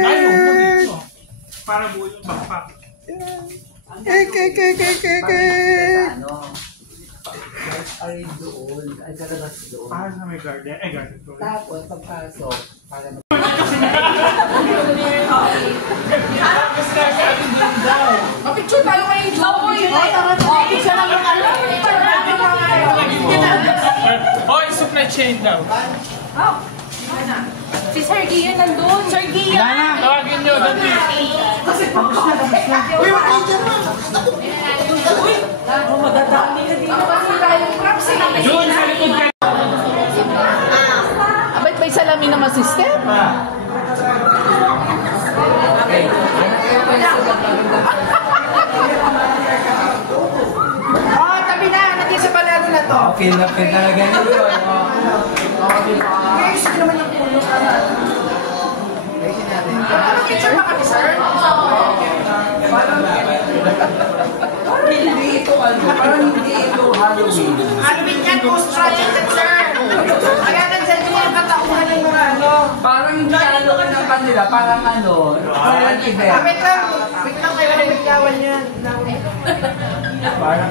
Ngayon mo dito. Para buo yung backpack. Ay doon. Ay kalabas doon. Para sa may garden. Ay garden. Tapos pagpasok. Para Mapicture tayo kayo Joey! Picture lang yung ano? Picture lang yung Hoy, supply chain daw. Oh! Si Sir Gian nandun! Sir Gian! Tawagin nyo, dati. Uy, wala dyan na! Uy! Madadami na dito kasi tayong props eh! Jun, sa likod kayo. Abay, may salamin naman system? okay. Oh, tabi na! Nandiyan sa panalo na to! Okay, lapit talaga yun. Guys, hindi naman yung puno ka na. Picture pa kami, sir? Parang hindi ito Halloween. Halloween yan, post-project, sir! Kaya nandyan yung mga katauhan ng mga ano. Parang hindi Halloween ang kanila. Parang parang event. Wait lang kayo na nagkawan yan. Parang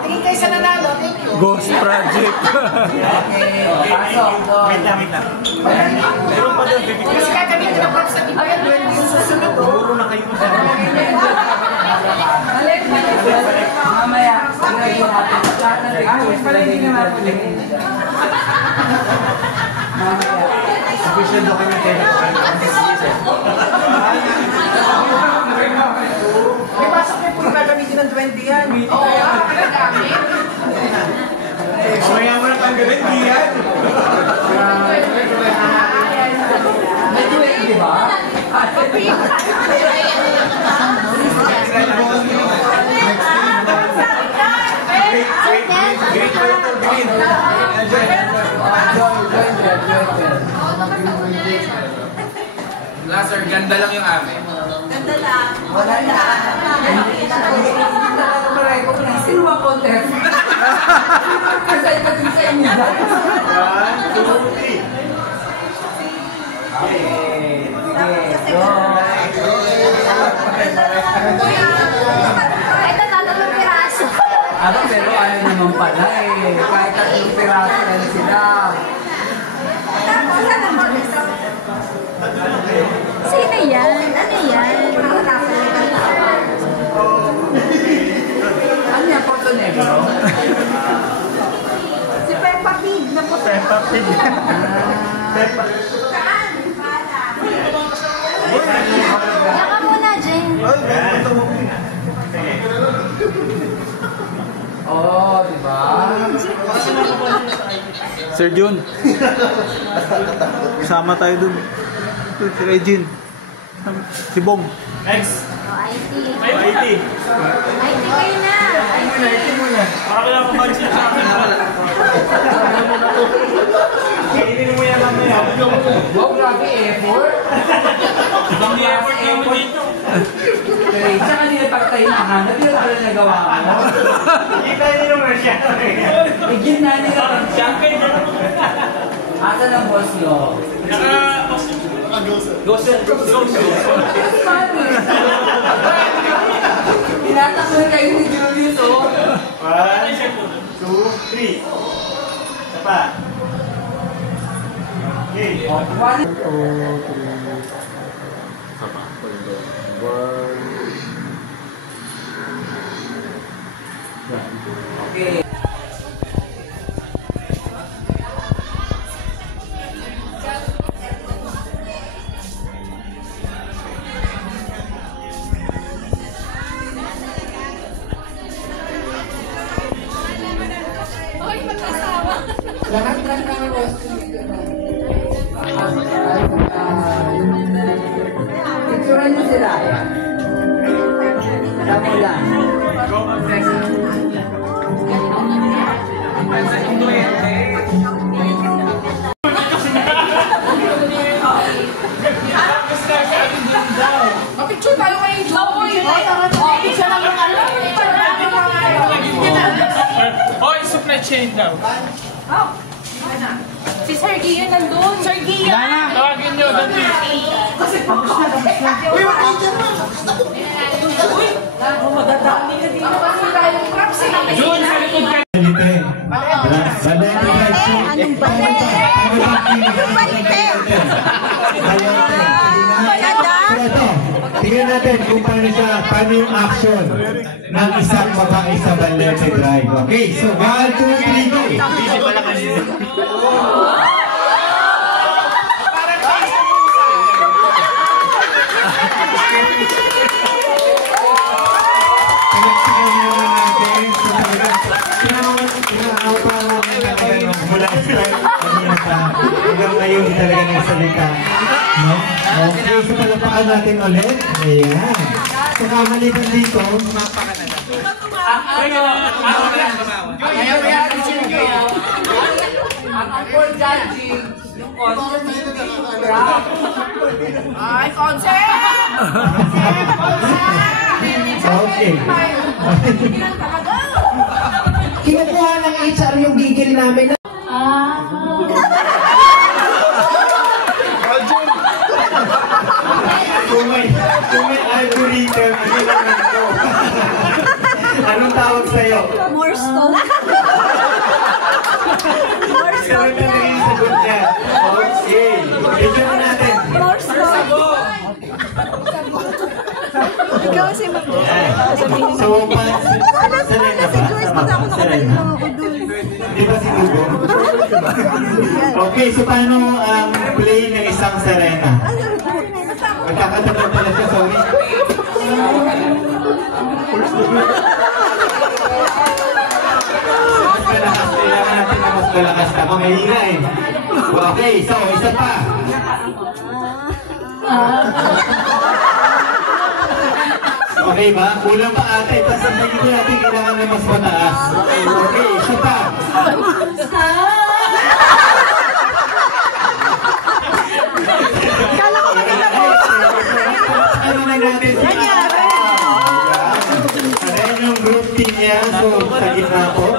Tingin kayo sa nanalo, thank you. Ghost Project. okay, pasok doon. Wait lang. Meron pa doon, baby. Kasi gagamitin ng props na bibigyan 20 yung susunod. Puro na kayo sa Mamaya, ilagay natin. Lahat ng pictures, ilagay natin. Mamaya. official documentation. May pasok niyo po yung gagamitin ng 20 yan. Oo, gagamitin. Maya mo na tanggalin, di yan. May 20, di ba? Wala sir, ganda lang yung amin. Ganda lang. Wala na. Sino ba contest? Kasi pati sa inyo dyan. 1, 2, 3. Okay. Sige. Go. Ay, tatlong piraso. Pero ano naman pala eh. Kahit tatlong piraso na sila. Sino yan? Ano yan? Ano yan, Porto Negro? Si Peppa Pig na po. Peppa Pig. Peppa. Yaka muna, Jen. Oo, diba? Sir Jun. Sama tayo dun. Kay Jin. Si Bong. Next. IT. Ay, IT. IT kayo na. Baka kailangan kumalis na sa akin. Kainin mo yan mamaya. Wow, grabe effort. Ibang effort kami dito. Okay, sa kanila pagtayo na hanap, yun pala nagawa mo. Kita nyo naman siya. Igin na nila pag siya. Champion na. Asan ang boss nyo? Tinatakbo kayo ni Julius, oh. 1, 2, 3. Isa pa. Okay. One. Okay. Lahat ng karos picturean nyo sila. Damo lang. Mapicture tayo kayo Joey! Picture lang yung ano? Picture lang yung mga Hoy, supply chain daw. Oh! Si Sir Gian nandun. Sir Gian! Tawagin nyo, dati. Uy, madadami ka dito kasi tayong props eh. Jun, sa likod ka. Anong balite? Anong balite? Tingnan natin kung paano yung action ng isang babae sa balete drive. Okay, so 1, 2, 3, go! Hanggang ngayon, di talaga nagsalita. No? Okay, so palapakan natin ulit. Ayan. So, kamalitan dito. Ang Uncle Judging, yung concept. Ay, concept! Okay. Kinukuha ng HR yung gigil namin. Kung may algorithm, hindi naman ito. Anong tawag sa'yo? Morse code. Morse Ganun code na yan. naging sagot niya. Okay. Picture natin. Morse code. Ikaw si sabihin. So, sanay na ba? Joyce, pag ako nakatayo lang ako dun. Di ba si Gugo? Okay, so paano ang play ng isang Serena? Magkakatagal pala siya, sorry. Mas malakas, kailangan natin na mas malakas ka. Mahina eh. Okay, so isa pa. Okay ba? Kulang pa ate. Tapos sabihin ko natin kailangan na mas mataas. Okay, isa pa. Kala ko kanina ko. Ano na natin sila? Ayan yung group team niya. So, sa gitna po.